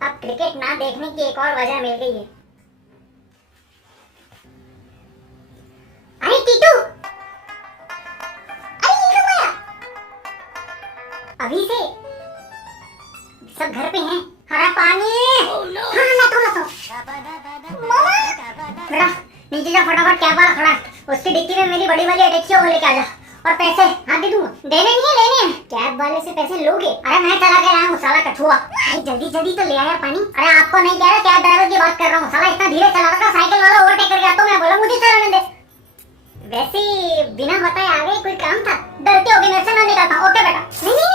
अब क्रिकेट ना देखने की एक और वजह मिल गई है। अरे टीटू, अरे ये कब आया? अभी से सब घर पे हैं। हरा पानी। oh, no. हाँ लाता मामा बेटा नीचे जा फटाफट, कैब वाला खड़ा है, उसकी डिक्की में मेरी बड़ी वाली अटैची वो लेके आ जा। और पैसे हाँ दे दूंगा, देने नहीं है लेने हैं। कैब वाले से पैसे लोगे? अरे मैं चला के लाया हूँ साला कछुआ। अरे जल्दी जल्दी तो ले आ यार पानी। अरे आपको नहीं कह रहा, कैब ड्राइवर की बात कर रहा हूँ। साला इतना धीरे चला रहा था, साइकिल वाला ओवरटेक कर गया तो मैं बोला मुझे चलाने दे। वैसे बिना बताए आ गए, कोई काम था? गलती हो गई, मेरे से ना निकला था। ओके बेटा। नहीं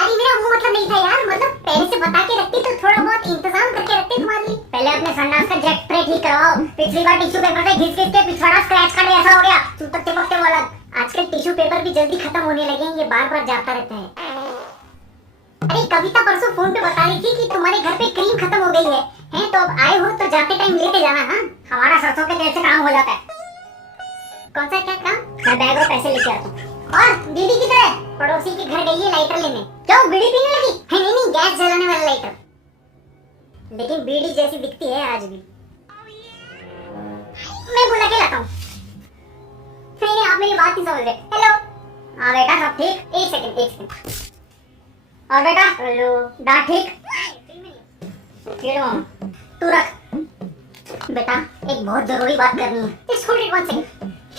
अरे मेरा वो मतलब नहीं था यार, मतलब पहले से बता के रखती तो थोड़ा बहुत इंतजाम करके रखती तुम्हारे लिए। पहले अपने संडास का जैक स्प्रे ठीक करवाओ। पिछली बार टिश्यू पेपर से घिस घिस के पिछवाड़ा स्क्रैच कर ऐसा हो गया, तुम तो चिपकते वाला। आजकल टिश्यू पेपर भी जल्दी खत्म होने लगे हैं, ये बार बार जाता रहता है। अरे कविता परसों फोन पे बता रही थी कि तुम्हारे घर पे क्रीम खत्म हो गई है, हैं? तो अब आए हो तो जाते टाइम लेते जाना। हाँ हमारा सरसों के तेल से काम हो जाता है। कौन सा क्या काम? मैं बैग और पैसे लेके आता हूँ। और दीदी किधर है? पड़ोसी के घर गई है लाइटर लेने। क्यों बीड़ी पीने लगी है? नहीं गैस जलाने वाला लाइटर, लेकिन बीड़ी जैसी दिखती है आज भी। मैं बुला के लाता हूँ। नहीं आप मेरी बात नहीं समझ रहे। हेलो हाँ बेटा सब ठीक? एक सेकंड। और बेटा हेलो दांत ठीक? तू रख बेटा, एक बहुत जरूरी बात करनी है। Just hold it one second.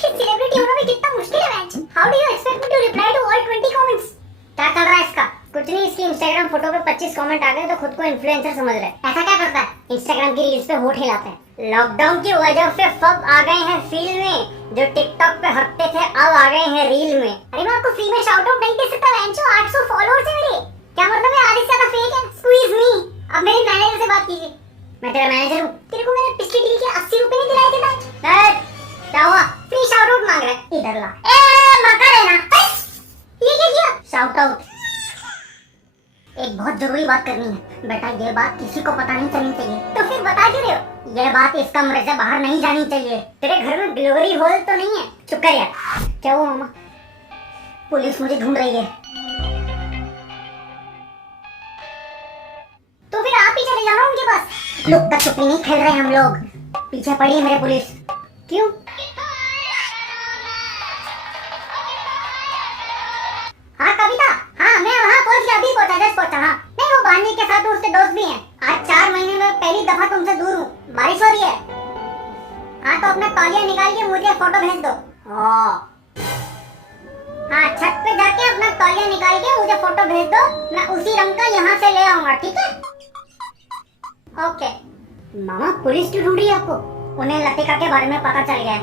Celebrity होना भी कितना मुश्किल है match. How do you expect me to reply to all 20 comments? क्या चल रहा है इसका? कुछ नहीं, इसकी इंस्टाग्राम फोटो पे 25 कमेंट आ गए तो खुद को इन्फ्लुएंसर समझ रहा है। ऐसा क्या करता है? इंस्टाग्राम की रील्स पे होठ हिलाता है। लॉकडाउन की वजह से सब आ गए हैं फील में, जो टिकटॉक पे हटते थे अब आ गए हैं रील में। अरे मैं आपको फ्री में शाउट आउट नहीं दे सकता बेंचो, 800 फॉलोअर्स है मेरे। क्या मतलब है आधे से ज्यादा फेक है? स्क्वीज मी। अब मेरे मैनेजर से बात कीजिए। मैं तेरा मैनेजर हूँ। तेरे को मैंने पिछली डील के 80 रुपए नहीं दिलाए थे भाई? क्या हुआ? फ्री शाउट आउट मांग रहा है? इधर ला। मका लेना। ये क्या किया? Shout out. एक बहुत जरूरी बात करनी है बेटा, ये बात किसी को पता नहीं चलनी चाहिए। तो फिर बता क्यों रहे हो? ये बात इस कमरे से बाहर नहीं जानी चाहिए। तेरे घर में डिलीवरी होल तो नहीं है? चुप कर यार। क्या हुआ मामा? पुलिस मुझे ढूंढ रही है। तो फिर आप ही चले जाओ उनके पास। लुक्का छुपी नहीं खेल रहे हम लोग, पीछे पड़ी है मेरे पुलिस। क्यों? हाँ कविता, हाँ मैं वहाँ पहुँच गया, अभी पहुँचा, जस्ट पहुँचा। हाँ नहीं वो बानी के साथ उसके दोस्त भी हैं। आज 4 महीने में पहली दफा तुमसे दूर हूँ। बारिश हो रही है। हाँ तो अपना तौलिया निकाल के मुझे फोटो भेज दो। हाँ छत पे जाके अपना तौलिया निकाल के मुझे फोटो भेज दो, मैं उसी रंग का यहाँ से ले आऊंगा, ठीक है? ओके। मामा पुलिस क्यों ढूंढ रही है आपको? उन्हें लतिका के बारे में पता चल गया है।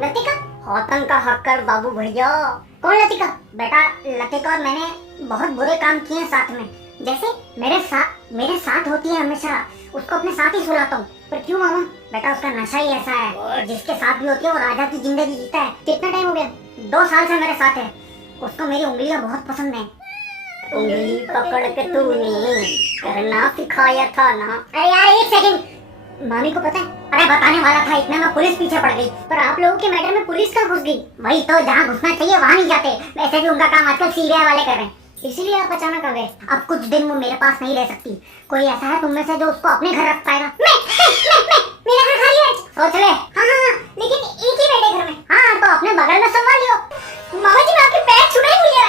लतिका हौतन का हक्कर बाबू भैया। कौन लतिका? बेटा लतिका और मैंने बहुत बुरे काम किए हैं साथ में। जैसे मेरे साथ होती है हमेशा, उसको अपने साथ ही सुलाता हूँ। पर क्यों मामा? बेटा उसका नशा ही ऐसा है, जिसके साथ भी होती है वो राजा की जिंदगी जीता है। कितना टाइम हो गया? 2 साल से मेरे साथ है। उसको मेरी उंगलियां बहुत पसंद है। उंगली पकड़ के तूने करना सिखाया था ना। अरे यार एक सेकंड, मामी को पता है? अरे बताने वाला था, इतने में पुलिस पीछे पड़ गई। पर आप लोगों के मैटर में पुलिस कहाँ घुस गई? वही तो, जहाँ घुसना चाहिए वहाँ नहीं जाते। वैसे भी उनका काम आजकल सीबीआई वाले कर रहे हैं, इसलिए आप अचानक आ गए। अब कुछ दिन वो मेरे पास नहीं रह सकती। कोई ऐसा है तुम में से जो उसको अपने घर रख पाएगा? मैं मेरा घर खाली है, सोच ले। हाँ लेकिन एक ही बेटे घर में। हाँ तो अपने बगल में संभाल लियो। मामा जी मैं आपके पैर छूना ही भूल गया।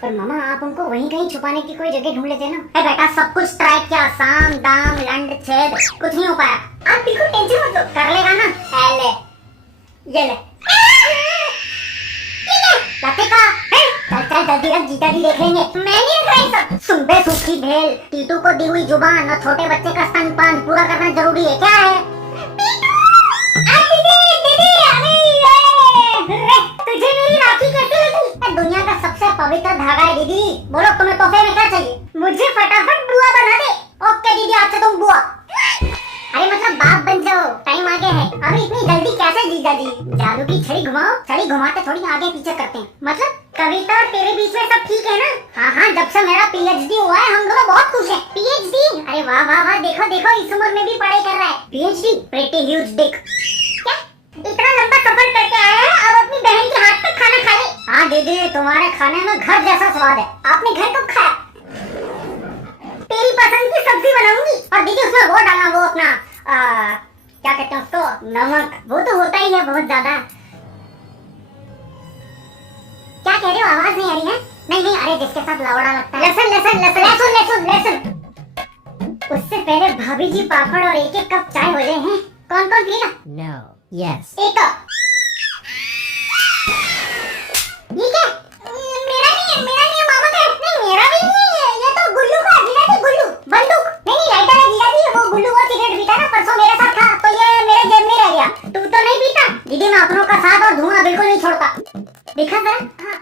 पर मामा आप उनको वहीं कहीं छुपाने की कोई जगह ढूंढ लेते ना। अरे बेटा सब कुछ ट्राई किया, साम दाम लंड छेद, कुछ नहीं हो पाया। आप बिल्कुल टेंशन मत लो, कर लेगा ना। ले ये ले लतिका, चल जल्दी रख, जीता जी देख लेंगे। मैं नहीं रख रही सब। सुबह सूखी भेल, टीटू को दी हुई जुबान और छोटे बच्चे का स्तनपान पूरा करना जरूरी है। क्या है? तुझे मेरी राखी कैसी लगी? दुनिया का सबसे पवित्र धागा है दीदी। बोलो तुम्हें तोहफे में क्या चाहिए? मुझे फटाफट बुआ बना दे। ओके दीदी आज से तुम बुआ। अरे मतलब बाप बन जाओ, टाइम आगे है। अरे इतनी जल्दी कैसे जीजा जी? जादू की छड़ी घुमाओ, छड़ी घुमाते थोड़ी आगे पीछे करते हैं। मतलब कविता और तेरे बीच में सब ठीक है ना? हाँ जब से मेरा पीएचडी हुआ है हम दोनों बहुत खुश हैं। पीएचडी? अरे वाह वाह वाह, देखो देखो इस उम्र में भी पढ़ाई कर रहा है। PhD pretty huge Dick. इतना लंबा सफर करके आया है, अब अपनी बहन के हाथ का खाना खा ले। हाँ दीदी तुम्हारे खाने में घर जैसा स्वाद है। आपने घर कब खाया? दीदी उसमें वो डालना, वो अपना क्या कहते हैं उसको, नमक, वो तो होता ही है बहुत ज्यादा। क्या कह रहे हो, आवाज नहीं आ रही है? नहीं नहीं, अरे जिसके साथ लवड़ा लगता है। लहसुन लहसुन लहसुन लहसुन लहसुन लहसुन। उससे पहले भाभी जी पापड़ और एक एक कप चाय हो गए हैं। कौन कौन पिएगा? No. Yes. एक कप। ये क्या? मेरा नहीं है, मामा का है। नहीं मेरा भी नहीं है, ये तो गुल्लू का, जीजाजी गुल्लू, बंदूक। नहीं लाइटर है जीजाजी, वो गुल्लू वो सिगरेट पीता ना, परसों मेरे साथ था, तो ये मेरे जेब में रह गया। तू तो नहीं पीता? दीदी मैं अपनों का साथ और धुआं बिल्कुल नहीं छोड़ता। दिखा जरा। हाँ।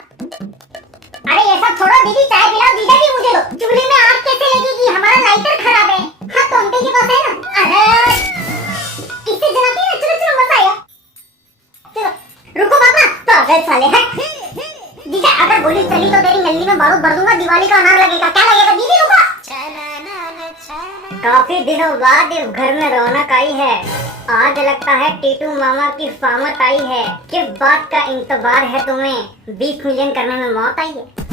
अरे ये सब छोड़ो दीदी, चाय पिलाओ। जीजाजी मुझे दो। चूल्हे में आग कैसे लगेगी, हमारा लाइटर खराब है। हाँ तो अंकल के पास है ना। अरे इससे जलाते हैं ना, चलो चलो मजा आएगा। चलो रुको पापा, पागल साले हैं। जीजा अगर गोली चली तो तेरी नल्ली में बारूद भर दूंगा, दिवाली का अनार लगेगा। क्या लगेगा दीदी? रुको। काफी दिनों बाद इस घर में रौनक आई है। आज लगता है टीटू मामा की फामत आई है। किस बात का इंतजार है तुम्हें? 20 मिलियन करने में मौत आई है।